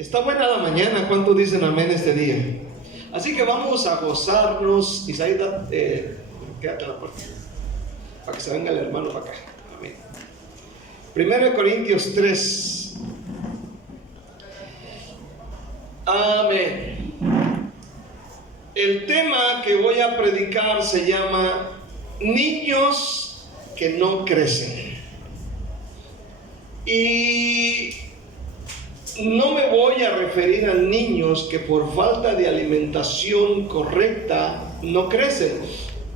Está buena la mañana, ¿cuántos dicen amén este día? Así que vamos a gozarnos. Isaías, quédate a la puerta para que se venga el hermano para acá. Amén. 1 Corintios 3. Amén. El tema que voy a predicar se llama niños que no crecen. Y no me voy a referir a niños que por falta de alimentación correcta no crecen,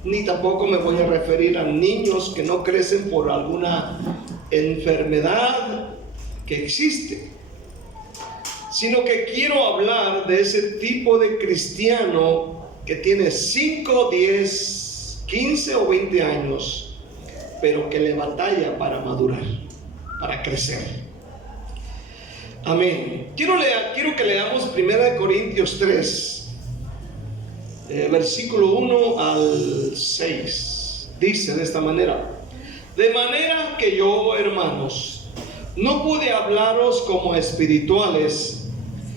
ni tampoco me voy a referir a niños que no crecen por alguna enfermedad que existe, sino que quiero hablar de ese tipo de cristiano que tiene 5, 10, 15 o 20 años, pero que le batalla para madurar, para crecer. Amén. Quiero que leamos 1 Corintios 3, versículo 1 al 6. Dice de esta manera: de manera que yo, hermanos, no pude hablaros como a espirituales,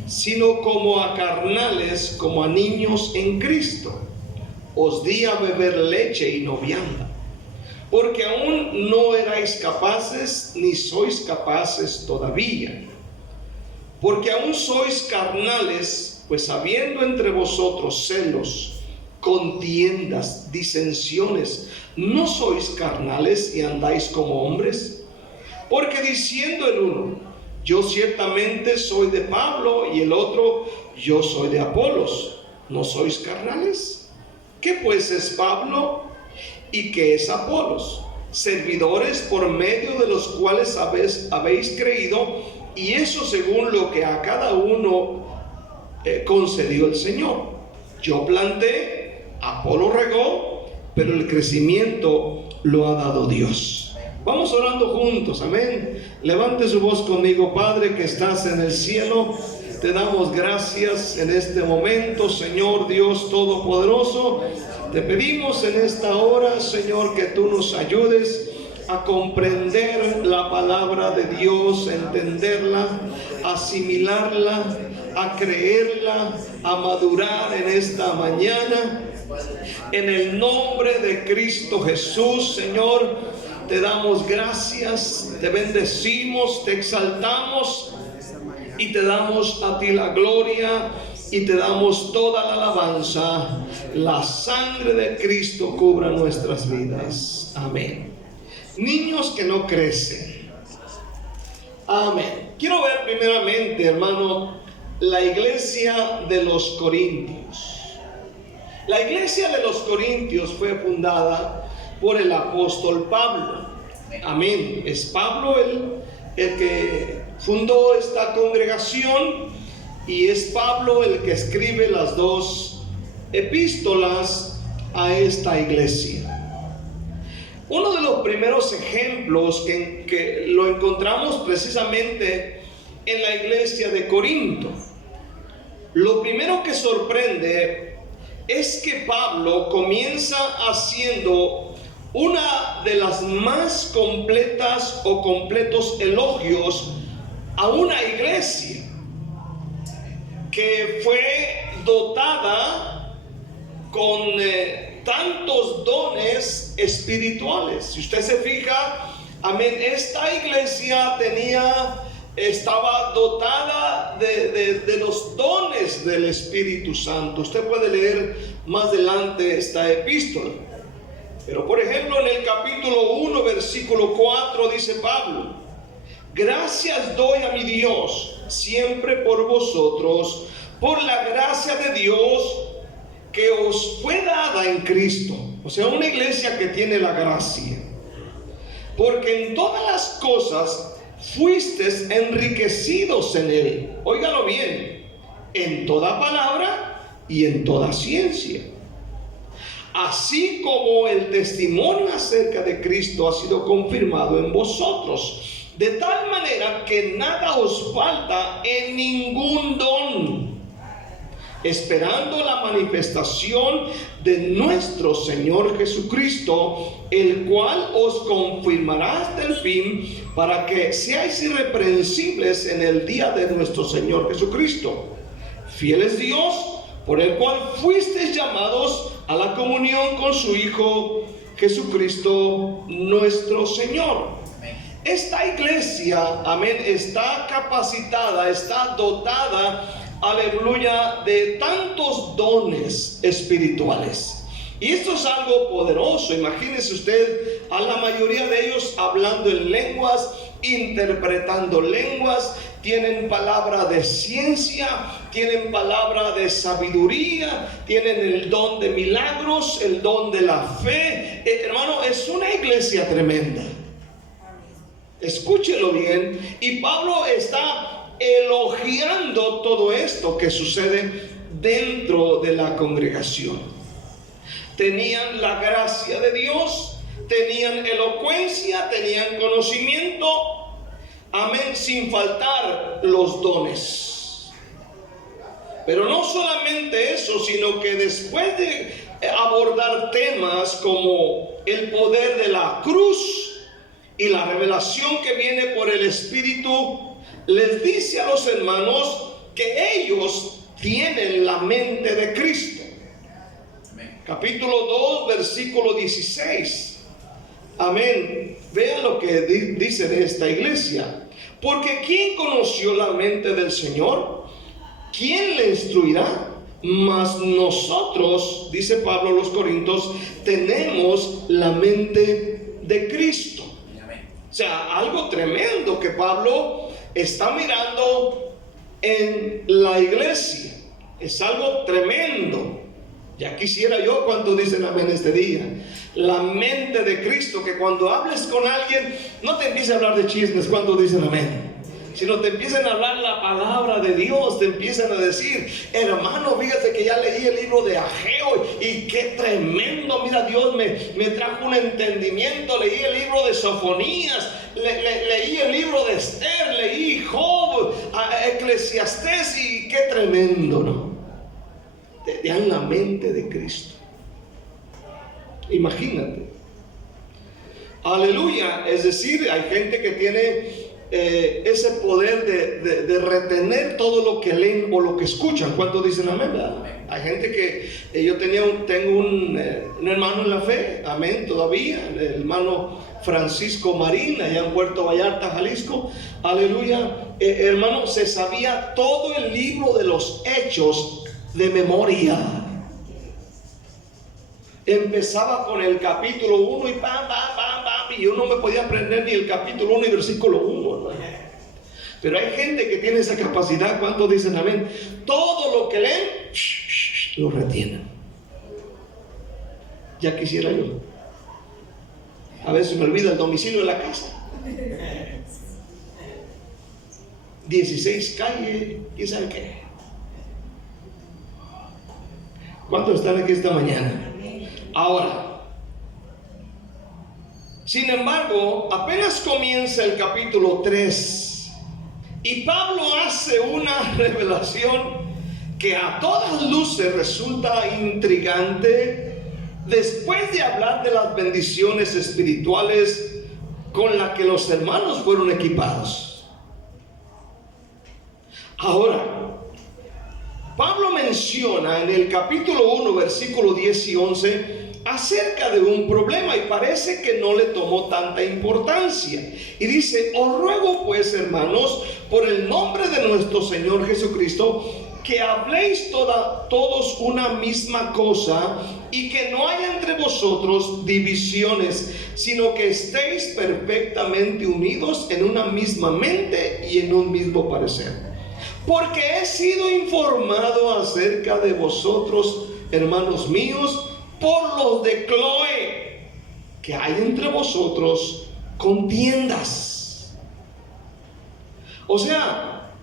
sino como a carnales, como a niños en Cristo. Os di a beber leche y no vianda, porque aún no erais capaces, ni sois capaces todavía. Porque aún sois carnales, pues habiendo entre vosotros celos, contiendas, disensiones, ¿no sois carnales y andáis como hombres? Porque diciendo el uno, yo ciertamente soy de Pablo, y el otro, yo soy de Apolos, ¿no sois carnales? ¿Qué pues es Pablo y qué es Apolos? Servidores por medio de los cuales habéis creído, y eso según lo que a cada uno concedió el Señor. Yo planté, Apolo regó, pero el crecimiento lo ha dado Dios. Vamos orando juntos, amén. Levante su voz conmigo. Padre que estás en el cielo, te damos gracias en este momento, Señor Dios Todopoderoso. Te pedimos en esta hora, Señor, que tú nos ayudes a comprender la palabra de Dios, a entenderla, a asimilarla, a creerla, a madurar en esta mañana. En el nombre de Cristo Jesús, Señor, te damos gracias, te bendecimos, te exaltamos y te damos a ti la gloria y te damos toda la alabanza. La sangre de Cristo cubra nuestras vidas. Amén. Niños que no crecen. Amén. Quiero ver primeramente, hermano, la iglesia de los Corintios. La iglesia de los Corintios fue fundada por el apóstol Pablo. Amén. Es Pablo el que fundó esta congregación, y es Pablo el que escribe las dos epístolas a esta iglesia. Uno de los primeros ejemplos que lo encontramos precisamente en la iglesia de Corinto. Lo primero que sorprende es que Pablo comienza haciendo una de las más completas o completos elogios a una iglesia que fue dotada con tantos dones espirituales. Si usted se fija, amén, esta iglesia estaba dotada de los dones del Espíritu Santo. Usted puede leer más adelante esta epístola. Pero por ejemplo, en el capítulo 1, versículo 4 dice Pablo: gracias doy a mi Dios siempre por vosotros, por la gracia de Dios que os fue dada en Cristo. O sea, una iglesia que tiene la gracia. Porque en todas las cosas fuisteis enriquecidos en él. Óigalo bien: en toda palabra y en toda ciencia. Así como el testimonio acerca de Cristo ha sido confirmado en vosotros, de tal manera que nada os falta en ningún don. esperando la manifestación de nuestro Señor Jesucristo, el cual os confirmará hasta el fin, para que seáis irreprensibles en el día de nuestro Señor Jesucristo. Fiel es Dios, por el cual fuisteis llamados a la comunión con su Hijo Jesucristo nuestro Señor. Esta iglesia, amén, está capacitada, está dotada, aleluya, de tantos dones espirituales. Y esto es algo poderoso. Imagínese usted a la mayoría de ellos hablando en lenguas, interpretando lenguas, tienen palabra de ciencia, tienen palabra de sabiduría, tienen el don de milagros, el don de la fe. Hermano, es una iglesia tremenda. Escúchelo bien. Y Pablo está elogiando todo esto que sucede dentro de la congregación. Tenían la gracia de Dios, tenían elocuencia, tenían conocimiento, amén, sin faltar los dones. Pero no solamente eso, sino que después de abordar temas como el poder de la cruz y la revelación que viene por el Espíritu, les dice a los hermanos que ellos tienen la mente de Cristo. Capítulo 2, versículo 16. Amén. Vean lo que dice de esta iglesia. Porque ¿quién conoció la mente del Señor? ¿Quién le instruirá? Mas nosotros, dice Pablo a los Corintios, tenemos la mente de Cristo. O sea, algo tremendo que Pablo está mirando en la iglesia. Es algo tremendo. Ya quisiera yo, ¿cuántos dicen amén este día? La mente de Cristo, que cuando hables con alguien, no te empieces a hablar de chismes, ¿cuántos dicen amén? Sino te empiezan a hablar la palabra de Dios, te empiezan a decir, hermano, fíjate que ya leí el libro de Ageo y qué tremendo, mira, Dios me trajo un entendimiento, leí el libro de Sofonías, leí el libro de Esther, leí Job, Eclesiastés y qué tremendo, ¿no? Te dan la mente de Cristo. Imagínate. Aleluya. Es decir, hay gente que tiene ese poder de retener todo lo que leen o lo que escuchan. ¿Cuántos dicen amén? Hay gente que yo tengo un hermano en la fe, amén, todavía, el hermano Francisco Marín, allá en Puerto Vallarta, Jalisco. Aleluya. Hermano, se sabía todo el libro de los Hechos de memoria. Empezaba con el capítulo 1 y y yo no me podía aprender ni el capítulo 1 y versículo 1, ¿no? Pero hay gente que tiene esa capacidad. ¿Cuántos dicen amén? Todo lo que leen lo retienen. Ya quisiera yo. A veces me olvida el domicilio de la casa. 16 calle, ¿quién sabe qué? ¿Cuántos están aquí esta mañana? Ahora, sin embargo, apenas comienza el capítulo 3 y Pablo hace una revelación que a todas luces resulta intrigante después de hablar de las bendiciones espirituales con las que los hermanos fueron equipados. Ahora, Pablo menciona en el capítulo 1, versículo 10 y 11, acerca de un problema y parece que no le tomó tanta importancia. Y dice, os ruego pues, hermanos, por el nombre de nuestro Señor Jesucristo, que habléis todos una misma cosa y que no haya entre vosotros divisiones, sino que estéis perfectamente unidos en una misma mente y en un mismo parecer. Porque he sido informado acerca de vosotros, hermanos míos, por los de Cloé, que hay entre vosotros contiendas. O sea,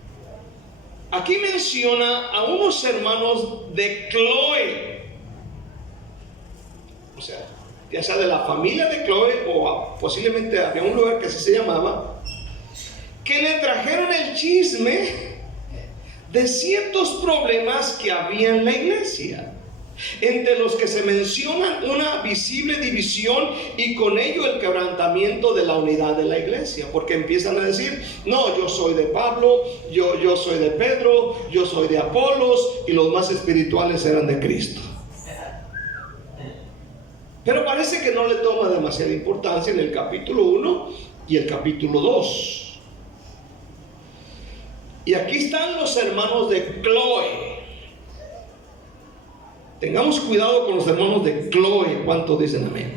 aquí menciona a unos hermanos de Cloé. O sea, ya sea de la familia de Cloé o posiblemente había un lugar que así se llamaba, que le trajeron el chisme de ciertos problemas que había en la iglesia, entre los que se mencionan una visible división y con ello el quebrantamiento de la unidad de la iglesia, porque empiezan a decir: no, yo soy de Pablo, yo soy de Pedro, yo soy de Apolos, y los más espirituales eran de Cristo. Pero parece que no le toma demasiada importancia en el capítulo 1 y el capítulo 2. Y aquí están los hermanos de Cloé. Tengamos cuidado con los hermanos de Cloé. ¿Cuántos dicen amén?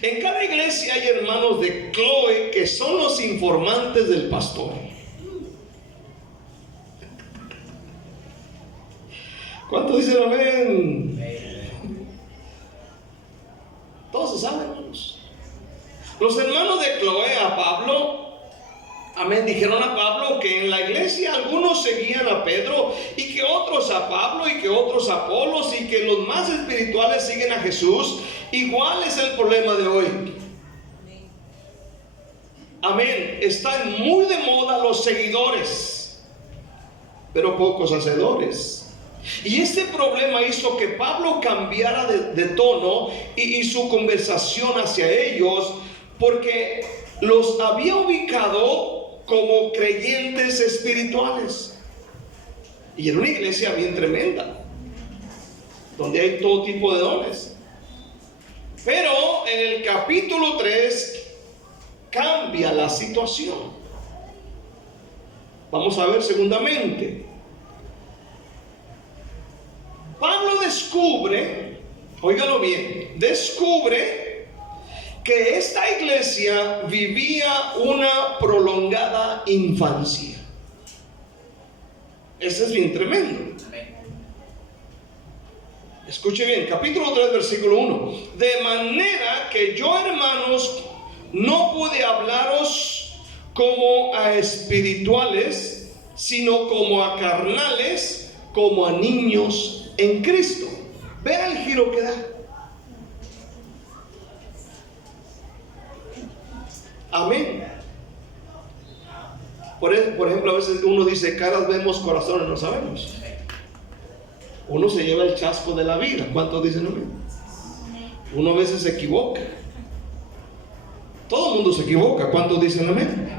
En cada iglesia hay hermanos de Cloé que son los informantes del pastor. ¿Cuántos dicen amén? Todos se saben, hermanos. Los hermanos de Cloé a Pablo, amén, dijeron a Pablo que en la iglesia algunos seguían a Pedro y que otros a Pablo y que otros a Apolos y que los más espirituales siguen a Jesús. Igual es el problema de hoy. Amén. Están muy de moda los seguidores, pero pocos hacedores. Y este problema hizo que Pablo cambiara de tono y su conversación hacia ellos, porque los había ubicado como creyentes espirituales. Y era una iglesia bien tremenda, donde hay todo tipo de dones. Pero en el capítulo 3 cambia la situación. Vamos a ver segundamente. Pablo descubre, óigalo bien, descubre que esta iglesia vivía una prolongada infancia. Eso es bien tremendo. Escuche bien, capítulo 3, versículo 1. De manera que yo, hermanos, no pude hablaros como a espirituales, sino como a carnales, como a niños en Cristo. Vean el giro que da. Amén. Por ejemplo, a veces uno dice: caras vemos, corazones no sabemos. Uno se lleva el chasco de la vida. ¿Cuántos dicen amén? Uno a veces se equivoca. Todo el mundo se equivoca. ¿Cuántos dicen amén?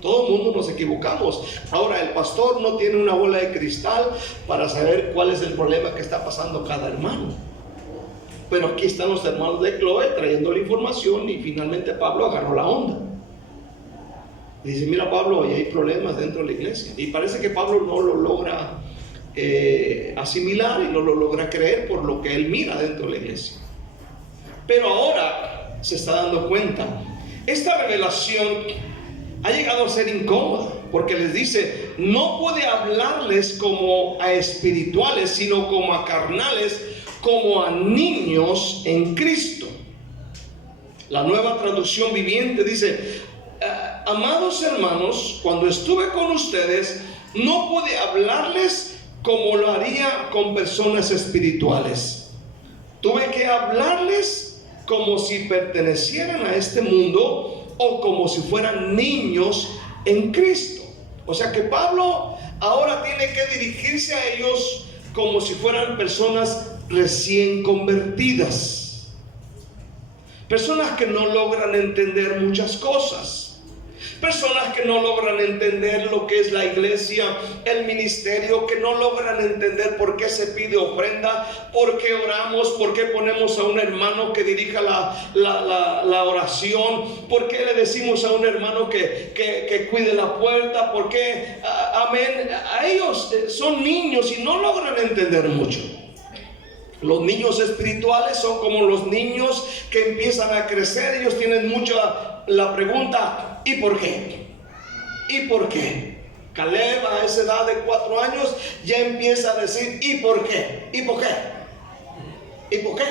Todo el mundo nos equivocamos. Ahora, el pastor no tiene una bola de cristal para saber cuál es el problema que está pasando cada hermano. Pero aquí están los hermanos de Cloé trayendo la información, y finalmente Pablo agarró la onda. Y dice: mira, Pablo, hoy hay problemas dentro de la iglesia. Y parece que Pablo no lo logra asimilar y no lo logra creer por lo que él mira dentro de la iglesia. Pero ahora se está dando cuenta. Esta revelación ha llegado a ser incómoda, porque les dice: no puede hablarles como a espirituales, sino como a carnales, como a niños en Cristo. La Nueva Traducción Viviente dice: amados hermanos, cuando estuve con ustedes, no pude hablarles como lo haría con personas espirituales. Tuve que hablarles como si pertenecieran a este mundo, o como si fueran niños en Cristo. O sea que Pablo ahora tiene que dirigirse a ellos como si fueran personas recién convertidas, personas que no logran entender muchas cosas, personas que no logran entender lo que es la iglesia, el ministerio, que no logran entender por qué se pide ofrenda, por qué oramos, por qué ponemos a un hermano que dirija la oración, por qué le decimos a un hermano que cuide la puerta, por qué, amén. A ellos son niños y no logran entender mucho. Los niños espirituales son como los niños que empiezan a crecer. Ellos tienen mucha la pregunta: ¿y por qué? ¿Y por qué? Caleb, a esa edad de 4 años, ya empieza a decir: ¿y por qué? ¿Y por qué? ¿Y por qué?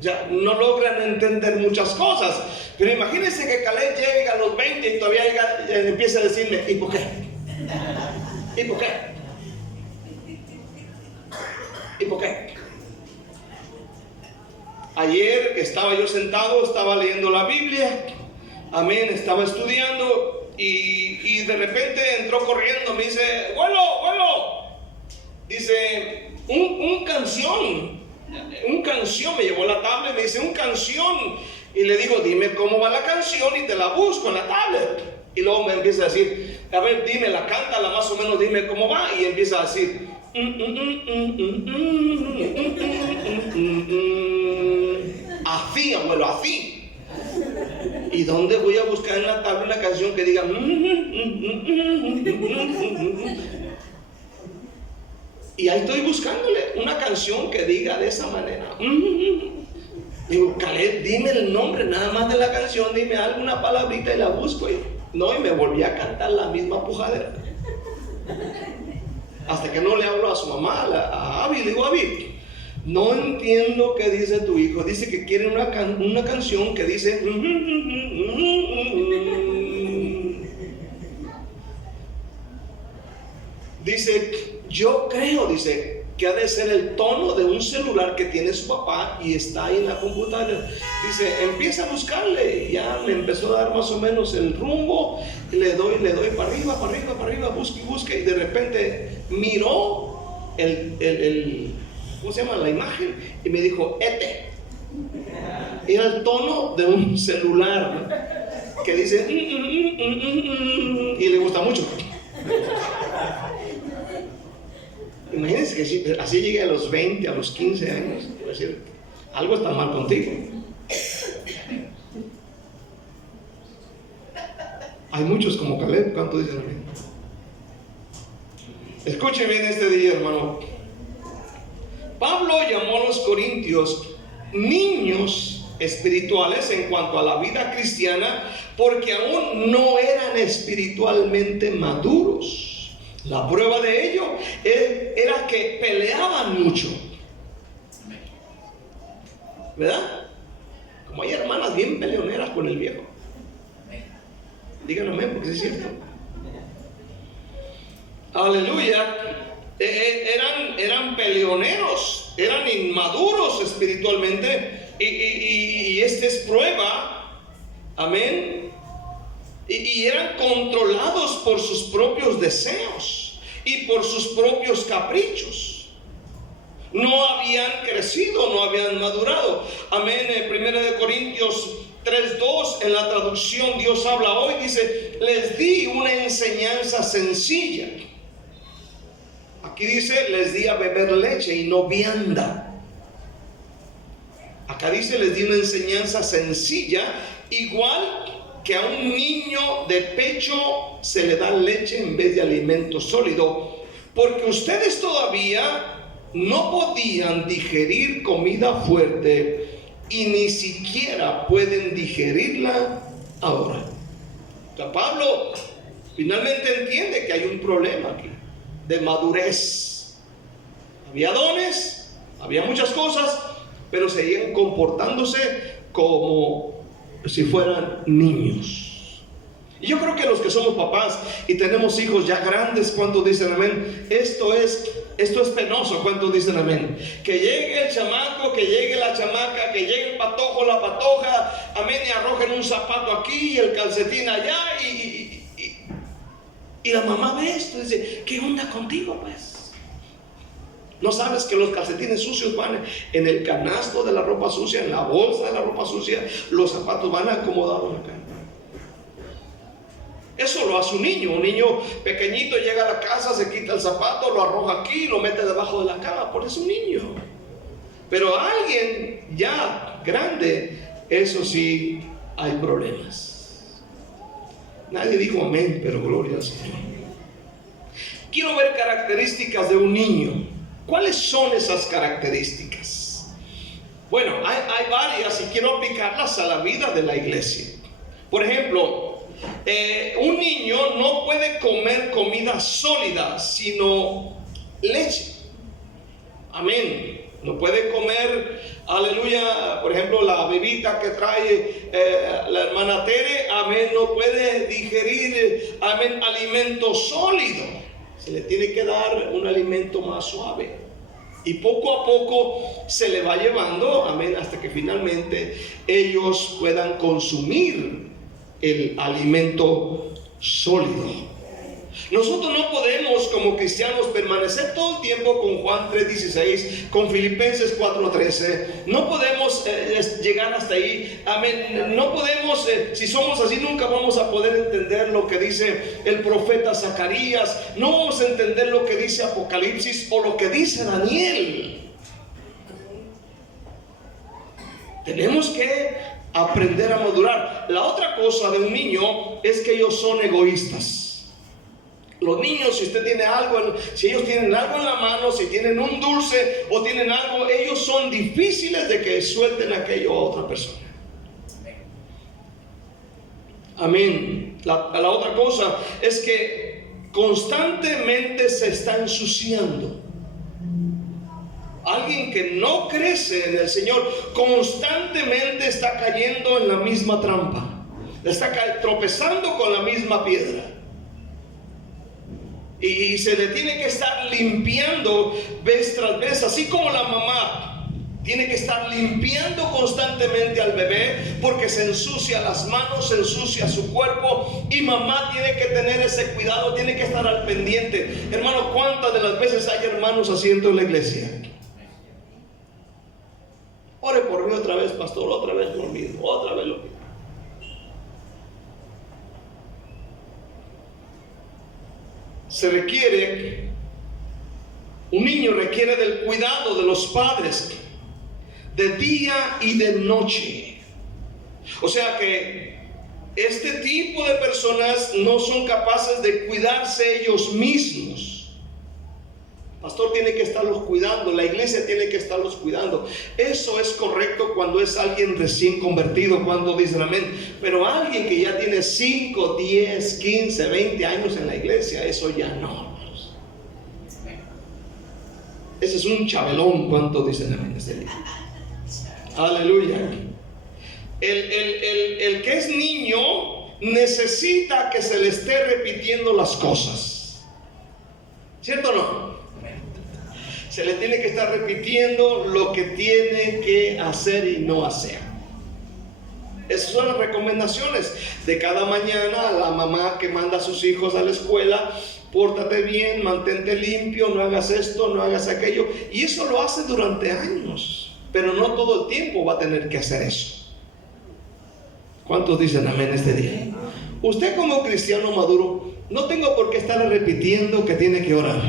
Ya no logran entender muchas cosas. Pero imagínense que Caleb llega a los 20 y todavía empieza a decirme: ¿y por qué? ¿Y por qué? ¿Y por qué? Ayer estaba yo sentado, estaba leyendo la Biblia, amén, estaba estudiando, y de repente entró corriendo, me dice, abuelo, dice, un canción, me llevó la tablet, me dice, un canción, y le digo, dime cómo va la canción y te la busco en la tablet. Y luego me empieza a decir, a ver, dime, la cántala más o menos, dime cómo va, y empieza a decir, así, abuelo, así. ¿Y dónde voy a buscar en la tabla una canción que diga? Y ahí estoy buscándole una canción que diga de esa manera. Digo, Caleb, dime el nombre nada más de la canción, dime alguna palabrita y la busco. Y me volví a cantar la misma pujadera. Hasta que no le hablo a su mamá, a Abby, le digo, Abby, no entiendo qué dice tu hijo. Dice que quiere una canción que dice... Dice, yo creo, dice, que ha de ser el tono de un celular que tiene su papá y está ahí en la computadora. Dice, empieza a buscarle. Y ya me empezó a dar más o menos el rumbo. Y le doy para arriba, busque. Y de repente miró ¿cómo se llama? La imagen. Y me dijo, Era el tono de un celular que dice, y le gusta mucho. Imagínense que así llegué a los 20, a los 15 años. Quiero decir, algo está mal contigo. Hay muchos como Caleb. ¿Cuánto dicen amén? Escuchen bien este día, hermano. Pablo llamó a los corintios niños espirituales en cuanto a la vida cristiana, porque aún no eran espiritualmente maduros. La prueba de ello era que peleaban mucho, ¿verdad? Como hay hermanas bien peleoneras con el viejo. Díganme amén, porque es cierto. Aleluya. Eran peleoneros, eran inmaduros espiritualmente, y esta es prueba, amén. Y eran controlados por sus propios deseos y por sus propios caprichos. No habían crecido, no habían madurado. Amén. En 1 Corintios 3:2, en la traducción Dios habla hoy, dice, les di una enseñanza sencilla. Aquí dice, les di a beber leche y no vianda. Acá dice, les di una enseñanza sencilla, igual que a un niño de pecho se le da leche en vez de alimento sólido, porque ustedes todavía no podían digerir comida fuerte y ni siquiera pueden digerirla ahora. O sea, Pablo finalmente entiende que hay un problema aquí de madurez. Había dones, había muchas cosas, pero seguían comportándose como si fueran niños. Y yo creo que los que somos papás y tenemos hijos ya grandes, ¿cuántos dicen amén? Esto es penoso. ¿Cuántos dicen amén? Que llegue el chamaco, que llegue la chamaca, que llegue el patojo, la patoja, amén, y arrojen un zapato aquí y el calcetín allá, y la mamá ve esto y dice, ¿qué onda contigo, pues? ¿No sabes que los calcetines sucios van en el canasto de la ropa sucia, en la bolsa de la ropa sucia? Los zapatos van acomodados acá. Eso lo hace un niño pequeñito llega a la casa, se quita el zapato, lo arroja aquí, lo mete debajo de la cama, por eso es un niño. Pero a alguien ya grande, eso sí, hay problemas. Nadie dijo amén, pero gloria al Señor. Quiero ver características de un niño. ¿Cuáles son esas características? Bueno, hay varias y quiero aplicarlas a la vida de la iglesia. Por ejemplo, un niño no puede comer comida sólida, sino leche. Amén. No puede comer, aleluya, por ejemplo, la bebita que trae la hermana Tere, amén, no puede digerir, amén, alimento sólido. Se le tiene que dar un alimento más suave. Y poco a poco se le va llevando, amén, hasta que finalmente ellos puedan consumir el alimento sólido. Nosotros no podemos como cristianos permanecer todo el tiempo con Juan 3:16, con Filipenses 4:13. No podemos llegar hasta ahí. Amén. No podemos, si somos así, nunca vamos a poder entender lo que dice el profeta Zacarías. No vamos a entender lo que dice Apocalipsis o lo que dice Daniel. Tenemos que aprender a madurar. La otra cosa de un niño es que ellos son egoístas. Los niños, si usted tiene algo, si ellos tienen algo en la mano, si tienen un dulce o tienen algo, ellos son difíciles de que suelten aquello a otra persona. Amén. La otra cosa es que constantemente se está ensuciando. Alguien que no crece en el Señor constantemente está cayendo en la misma trampa, está tropezando con la misma piedra. Y se le tiene que estar limpiando vez tras vez, así como la mamá tiene que estar limpiando constantemente al bebé, porque se ensucia las manos, se ensucia su cuerpo, y mamá tiene que tener ese cuidado, tiene que estar al pendiente. Hermano, ¿cuántas de las veces hay hermanos haciendo en la iglesia? Ore por mí otra vez, pastor, otra vez lo mismo, otra vez lo mismo. Un niño requiere del cuidado de los padres de día y de noche. O sea que este tipo de personas no son capaces de cuidarse ellos mismos. El pastor tiene que estarlos cuidando, la iglesia tiene que estarlos cuidando. Eso es correcto cuando es alguien recién convertido, cuando dicen amén. Pero alguien que ya tiene 5, 10, 15, 20 años en la iglesia, eso ya no. Ese es un chabelón. ¿Cuánto dicen amén este día? Aleluya. El que es niño necesita que se le esté repitiendo las cosas. ¿Cierto o no? Se le tiene que estar repitiendo lo que tiene que hacer y no hacer. Esas son las recomendaciones de cada mañana. La mamá que manda a sus hijos a la escuela: pórtate bien, mantente limpio, no hagas esto, no hagas aquello. Y eso lo hace durante años, pero no todo el tiempo va a tener que hacer eso. ¿Cuántos dicen amén este día? Usted como cristiano maduro, no tengo por qué estar repitiendo que tiene que orar.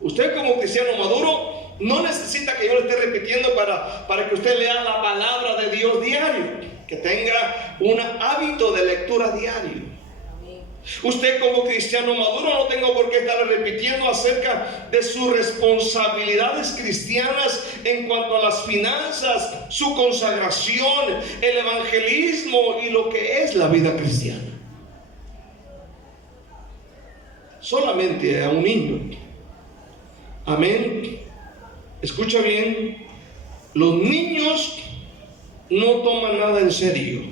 Usted como cristiano maduro no necesita que yo le esté repitiendo para que usted lea la palabra de Dios diario, que tenga un hábito de lectura diario. Usted como cristiano maduro no tengo por qué estar repitiendo acerca de sus responsabilidades cristianas en cuanto a las finanzas, su consagración, el evangelismo y lo que es la vida cristiana. Solamente a un niño. Amén. Escucha bien. Los niños no toman nada en serio.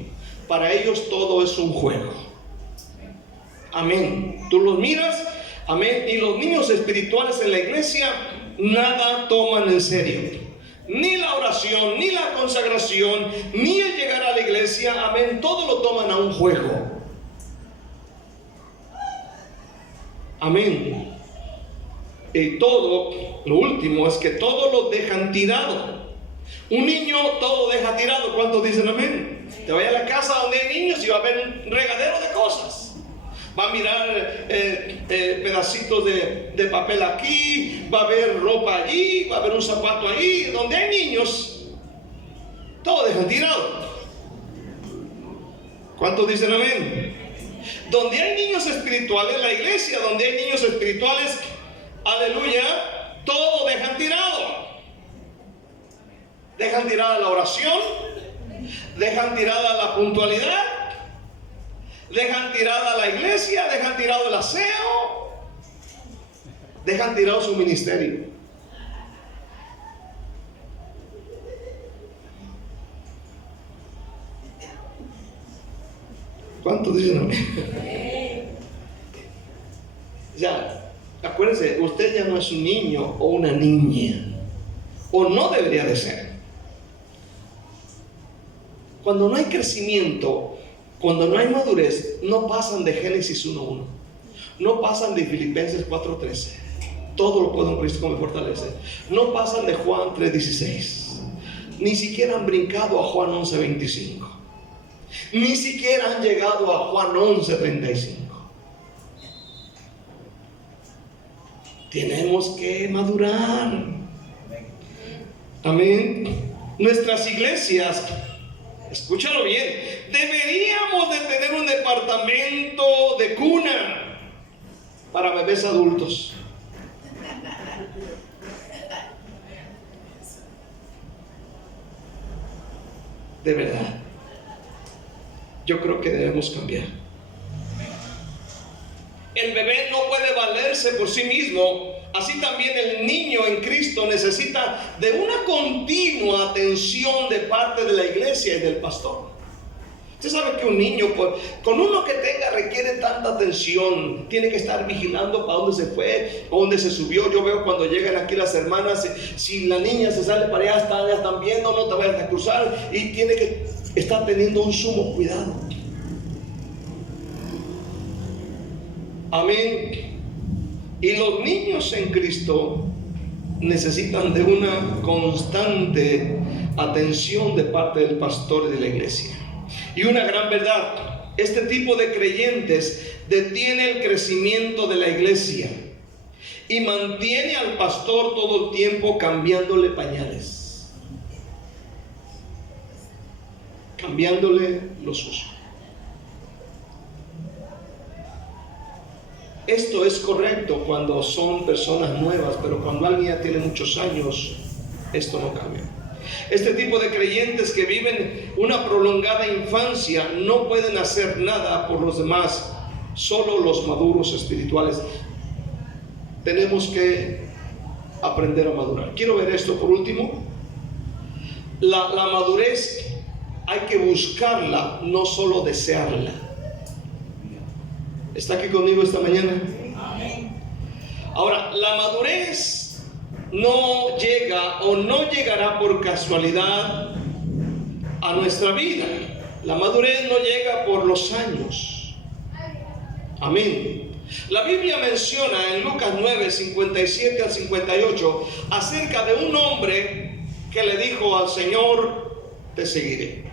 Para ellos todo es un juego. Amén. Tú los miras. Amén. Y los niños espirituales en la iglesia nada toman en serio. Ni la oración, ni la consagración, ni el llegar a la iglesia. Amén. Todo lo toman a un juego. Amén. Y todo, lo último es que todo lo dejan tirado. Un niño todo deja tirado. ¿Cuántos dicen amén? Te vaya a la casa donde hay niños y va a haber un regadero de cosas. Va a mirar pedacitos de papel aquí, va a haber ropa allí, va a haber un zapato ahí. Donde hay niños, todo dejan tirado. ¿Cuántos dicen amén? Donde hay niños espirituales, la iglesia donde hay niños espirituales, aleluya, todo dejan tirado. Dejan tirada la oración, dejan tirada la puntualidad, dejan tirada la iglesia, dejan tirado el aseo, dejan tirado su ministerio. ¿Cuántos dicen amén? Ya, acuérdense, usted ya no es un niño o una niña, o no debería de ser. Cuando no hay crecimiento, Cuando no hay madurez, no pasan de Génesis 1:1, no pasan de Filipenses 4:13. Todo lo puedo en Cristo que me fortalece. No pasan de Juan 3:16. Ni siquiera han brincado a Juan 11:25. Ni siquiera han llegado a Juan 11:35. Tenemos que madurar. Amén. Nuestras iglesias, escúchalo bien, deberíamos de tener un departamento de cuna para bebés adultos. De verdad, yo creo que debemos cambiar. El bebé no puede valerse por sí mismo. Así también el niño en Cristo necesita de una continua atención de parte de la iglesia y del pastor. Usted sabe que un niño, con uno que tenga, requiere tanta atención. Tiene que estar vigilando para dónde se fue, para dónde se subió. Yo veo cuando llegan aquí las hermanas, si la niña se sale para allá, ya están viendo, no te vayas a cruzar. Y tiene que estar teniendo un sumo cuidado. Amén. Y los niños en Cristo necesitan de una constante atención de parte del pastor y de la iglesia. Y una gran verdad, este tipo de creyentes detiene el crecimiento de la iglesia y mantiene al pastor todo el tiempo cambiándole pañales, cambiándole los usos. Esto es correcto cuando son personas nuevas, pero cuando alguien ya tiene muchos años, esto no cambia. Este tipo de creyentes que viven una prolongada infancia no pueden hacer nada por los demás, solo los maduros espirituales. Tenemos que aprender a madurar. Quiero ver esto por último. La madurez hay que buscarla, no solo desearla. ¿Está aquí conmigo esta mañana? Ahora, la madurez no llega o no llegará por casualidad a nuestra vida. La madurez no llega por los años. Amén. La Biblia menciona en Lucas 9, 57 al 58 acerca de un hombre que le dijo al Señor: te seguiré.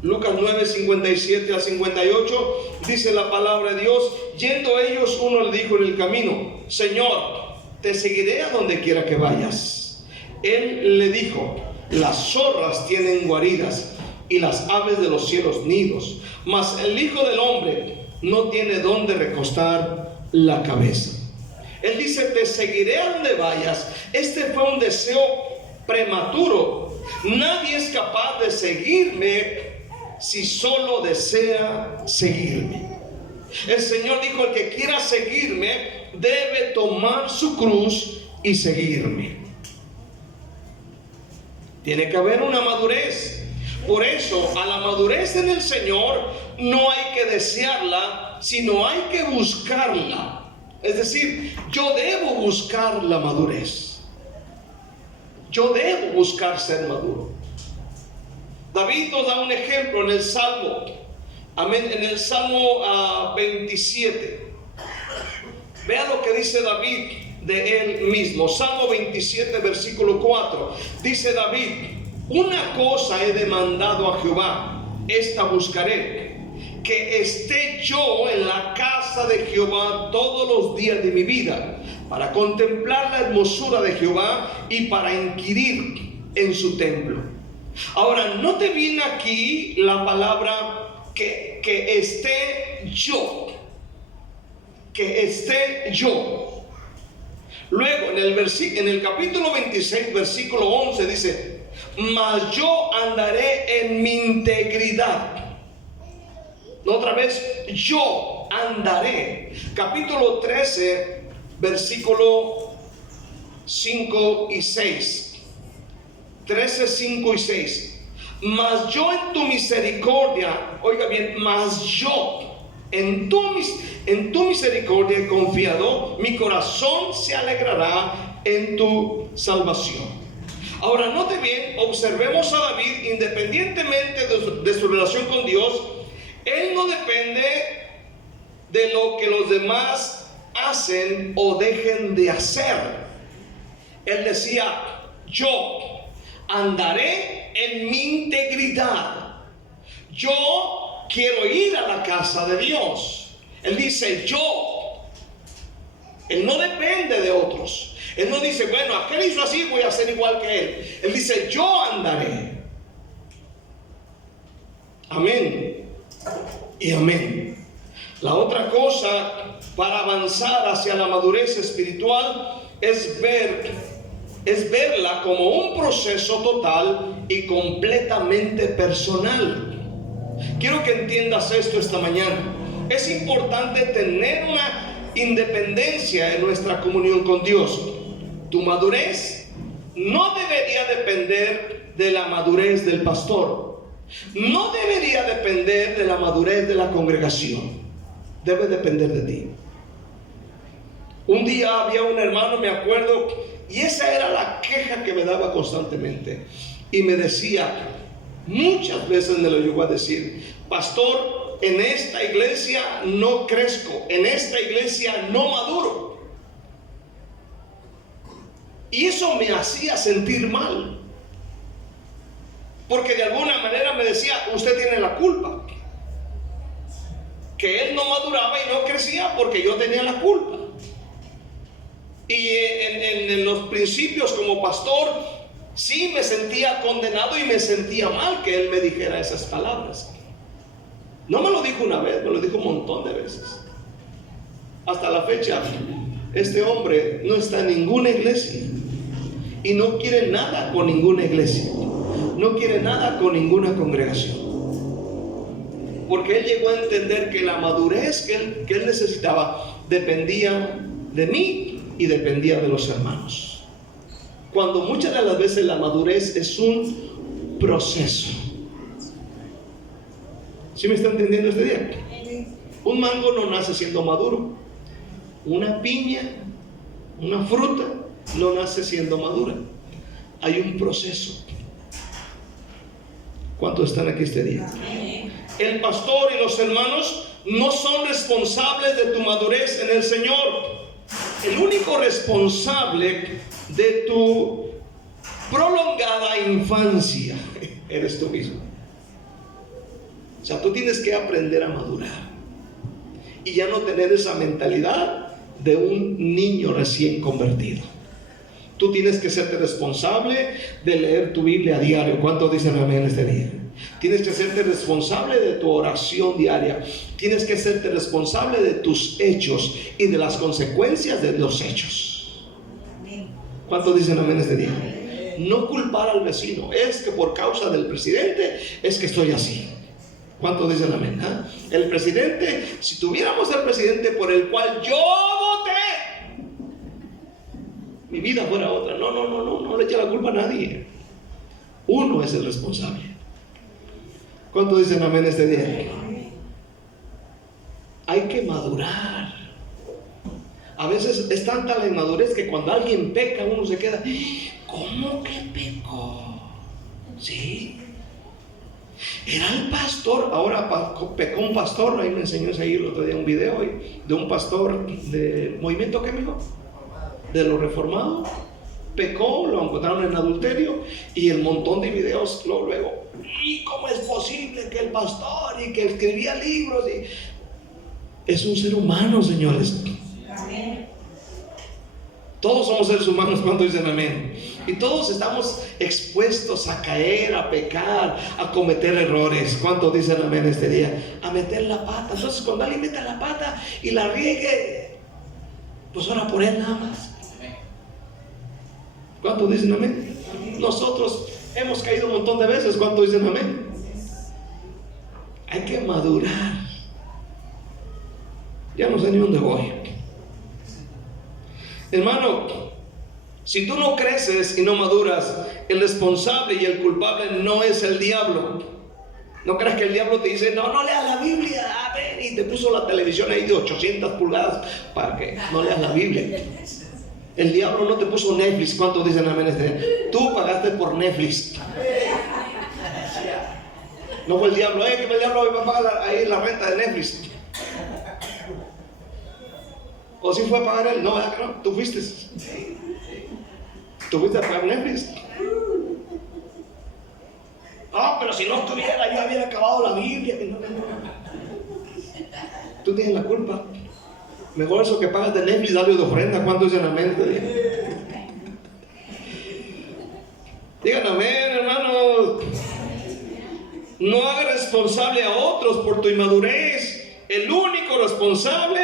Lucas 9, 57 al 58 dice la palabra de Dios: yendo ellos, uno le dijo en el camino: Señor, te seguiré a donde quiera que vayas. Él le dijo: las zorras tienen guaridas y las aves de los cielos nidos, mas el Hijo del Hombre no tiene dónde recostar la cabeza. Él dice: te seguiré a donde vayas. Este fue un deseo prematuro. Nadie es capaz de seguirme si solo desea seguirme. El Señor dijo: el que quiera seguirme debe tomar su cruz y seguirme. Tiene que haber una madurez. Por eso, a la madurez en el Señor no hay que desearla, sino hay que buscarla. Es decir, yo debo buscar la madurez. Yo debo buscar ser maduro. David nos da un ejemplo en el Salmo. Amén. En el Salmo 27. Vea lo que dice David de él mismo. Salmo 27, versículo 4. Dice David: una cosa he demandado a Jehová, esta buscaré, que esté yo en la casa de Jehová todos los días de mi vida, para contemplar la hermosura de Jehová y para inquirir en su templo. Ahora, note bien aquí la palabra que esté yo. Que esté yo. Luego en el capítulo 26, versículo 11 dice: mas yo andaré en mi integridad. Otra vez, yo andaré. Capítulo 13, versículo 5 y 6. 13, 5 y 6. Mas yo en tu misericordia, oiga bien, mas yo en tu misericordia he confiado, mi corazón se alegrará en tu salvación. Ahora, note bien, observemos a David, independientemente de su relación con Dios, él no depende de lo que los demás hacen o dejen de hacer. Él decía: yo andaré en mi integridad. Yo quiero ir a la casa de Dios. Él dice yo. Él no depende de otros. Él no dice, bueno, aquel hizo así, voy a hacer igual que él. Él dice, yo andaré. Amén y amén. La otra cosa para avanzar hacia la madurez espiritual es verla como un proceso total y completamente personal. Quiero que entiendas esto esta mañana. Es importante tener una independencia en nuestra comunión con Dios. Tu madurez no debería depender de la madurez del pastor. No debería depender de la madurez de la congregación. Debe depender de ti. Un día había un hermano, me acuerdo, y esa era la queja que me daba constantemente. Y me decía, muchas veces me lo llegó a decir: pastor, en esta iglesia no crezco, en esta iglesia no maduro. Y eso me hacía sentir mal, porque de alguna manera me decía, usted tiene la culpa, que él no maduraba y no crecía porque yo tenía la culpa. Y en los principios como pastor, sí me sentía condenado y me sentía mal que él me dijera esas palabras. No me lo dijo una vez, me lo dijo un montón de veces. Hasta la fecha, este hombre no está en ninguna iglesia y no quiere nada con ninguna iglesia, no quiere nada con ninguna congregación, porque él llegó a entender que la madurez que él necesitaba dependía de mí y dependía de los hermanos, cuando muchas de las veces la madurez es un proceso. ¿Sí me está entendiendo este día? Un mango no nace siendo maduro. Una piña, una fruta, no nace siendo madura. Hay un proceso. ¿Cuántos están aquí este día? El pastor y los hermanos no son responsables de tu madurez en el Señor. El único responsable de tu prolongada infancia eres tú mismo. O sea, tú tienes que aprender a madurar y ya no tener esa mentalidad de un niño recién convertido. Tú tienes que serte responsable de leer tu Biblia a diario. ¿Cuántos dicen amén este día? Tienes que serte responsable de tu oración diaria. Tienes que serte responsable de tus hechos y de las consecuencias de los hechos. ¿Cuántos dicen amén este día? No culpar al vecino. Es que por causa del presidente es que estoy así. ¿Cuántos dicen amén? El presidente, si tuviéramos el presidente por el cual yo voté, mi vida fuera otra. No le eche la culpa a nadie. Uno es el responsable. ¿Cuántos dicen amén este día? Hay que madurar. A veces es tanta la inmadurez que cuando alguien peca uno se queda, ¿cómo que pecó? ¿Sí? Era el pastor. Ahora pecó un pastor. Ahí me enseñó ahí el otro día un video de un pastor de movimiento, ¿qué me dijo? De los reformados. Pecó, lo encontraron en adulterio y el montón de videos luego. ¿Y cómo es posible que el pastor y que escribía libros? Es un ser humano, señores. Amén. Todos somos seres humanos. ¿Cuántos dicen amén? Y todos estamos expuestos a caer, a pecar, a cometer errores. ¿Cuántos dicen amén este día? A meter la pata. Entonces cuando alguien meta la pata y la riegue, pues ora por él nada más. ¿Cuántos dicen amén? Nosotros hemos caído un montón de veces. ¿Cuántos dicen amén? Hay que madurar. Ya no sé ni dónde voy. Hermano, si tú no creces y no maduras, el responsable y el culpable no es el diablo. No creas que el diablo te dice, no leas la Biblia, a ver, y te puso la televisión ahí de 800 pulgadas para que no leas la Biblia. El diablo no te puso Netflix. ¿Cuántos dicen amén este día? Tú pagaste por Netflix. No fue el diablo. Que el diablo va a pagar ahí la renta de Netflix. ¿O si fue a pagar él? No, ¿verdad que no? Tú fuiste. Tú fuiste a pagar Netflix. Pero si no estuviera, yo hubiera acabado la Biblia. Tú tienes la culpa. Mejor eso que pagas de Netflix, dale de ofrenda. ¿Cuánto dicen amén? Digan amén, hermanos. No hagas responsable a otros por tu inmadurez. El único responsable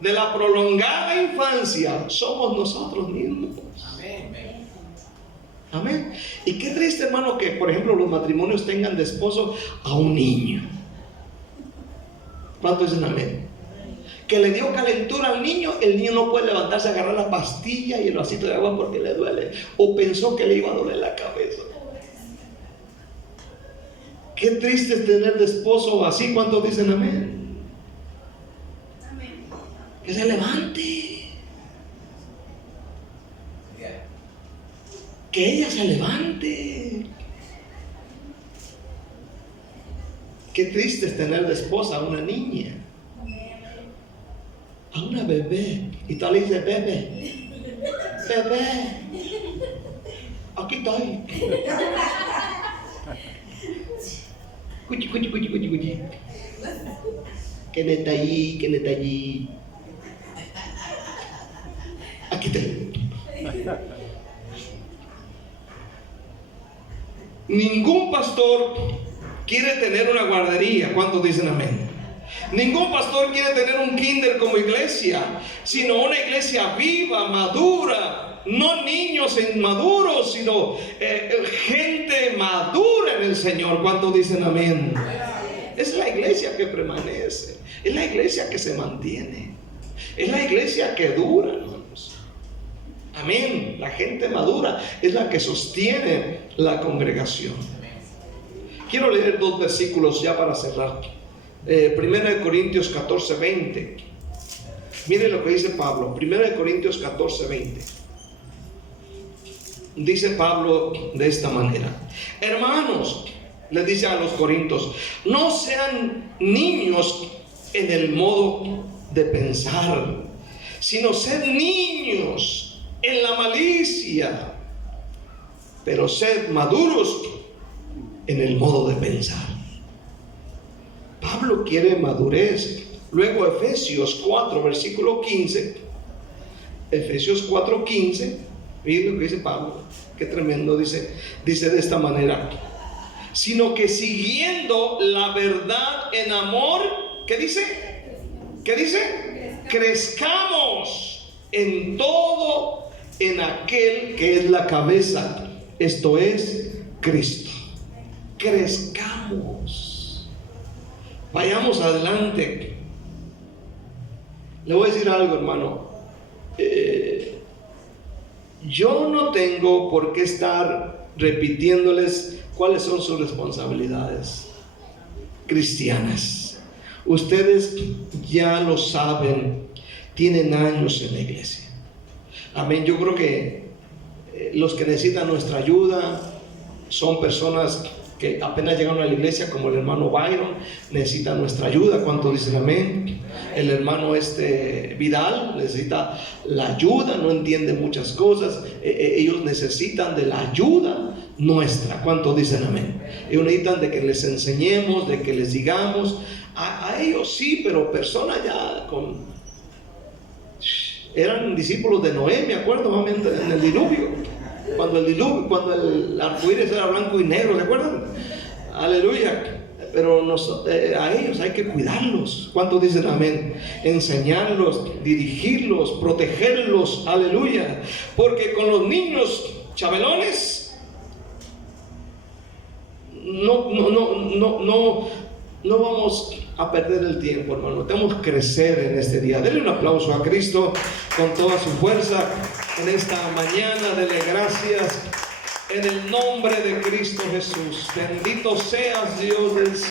de la prolongada infancia somos nosotros mismos. Amén. Amén. Y qué triste, hermano, que por ejemplo los matrimonios tengan de esposo a un niño. ¿Cuántos dicen amén? Que le dio calentura al niño, el niño no puede levantarse a agarrar la pastilla y el vasito de agua porque le duele, o pensó que le iba a doler la cabeza. Qué triste es tener de esposo así. ¿Cuántos dicen amén? Amén. Que se levante, que ella se levante. Qué triste es tener de esposa a una niña, a una bebé, y tú le dices: bebé, aquí estoy. Cuchi. Que neta allí. Aquí estoy. Ningún pastor quiere tener una guardería. ¿Cuántos dicen amén? Ningún pastor quiere tener un kinder como iglesia, sino una iglesia viva, madura. No niños inmaduros, sino gente madura en el Señor. ¿Cuántos dicen amén? Es la iglesia que permanece, es la iglesia que se mantiene, es la iglesia que dura, hermanos. Amén. La gente madura es la que sostiene la congregación. Quiero leer 2 versículos ya para cerrar. 1 Corintios 14:20. Miren lo que dice Pablo. 1 Corintios 14:20. Dice Pablo de esta manera: hermanos, les dice a los corintios, no sean niños en el modo de pensar, sino sed niños en la malicia, pero sed maduros en el modo de pensar. Pablo quiere madurez. Luego Efesios 4 versículo 15. Efesios 4:15. Miren lo que dice Pablo, qué tremendo. Dice de esta manera: sino que siguiendo la verdad en amor, ¿qué dice? Crezcamos en todo en aquel que es la cabeza, esto es Cristo. Crezcamos, vayamos adelante. Le voy a decir algo, hermano. Yo no tengo por qué estar repitiéndoles cuáles son sus responsabilidades cristianas. Ustedes ya lo saben, tienen años en la iglesia. Amén. Yo creo que los que necesitan nuestra ayuda son personas que apenas llegaron a la iglesia, como el hermano Byron, necesita nuestra ayuda. ¿Cuántos dicen amén? El hermano Vidal necesita la ayuda, no entiende muchas cosas. Ellos necesitan de la ayuda nuestra. ¿Cuántos dicen amén? Ellos necesitan de que les enseñemos, de que les digamos. A ellos sí, pero personas ya eran discípulos de Noé, me acuerdo, en el diluvio. Cuando el arcoíris era blanco y negro, ¿se acuerdan? Aleluya. Pero a ellos hay que cuidarlos. ¿Cuántos dicen amén? Enseñarlos, dirigirlos, protegerlos. Aleluya. Porque con los niños chabelones no vamos a perder el tiempo, hermano. Tenemos que crecer en este día. Denle un aplauso a Cristo con toda su fuerza en esta mañana. Dele gracias en el nombre de Cristo Jesús. Bendito seas, Dios del cielo.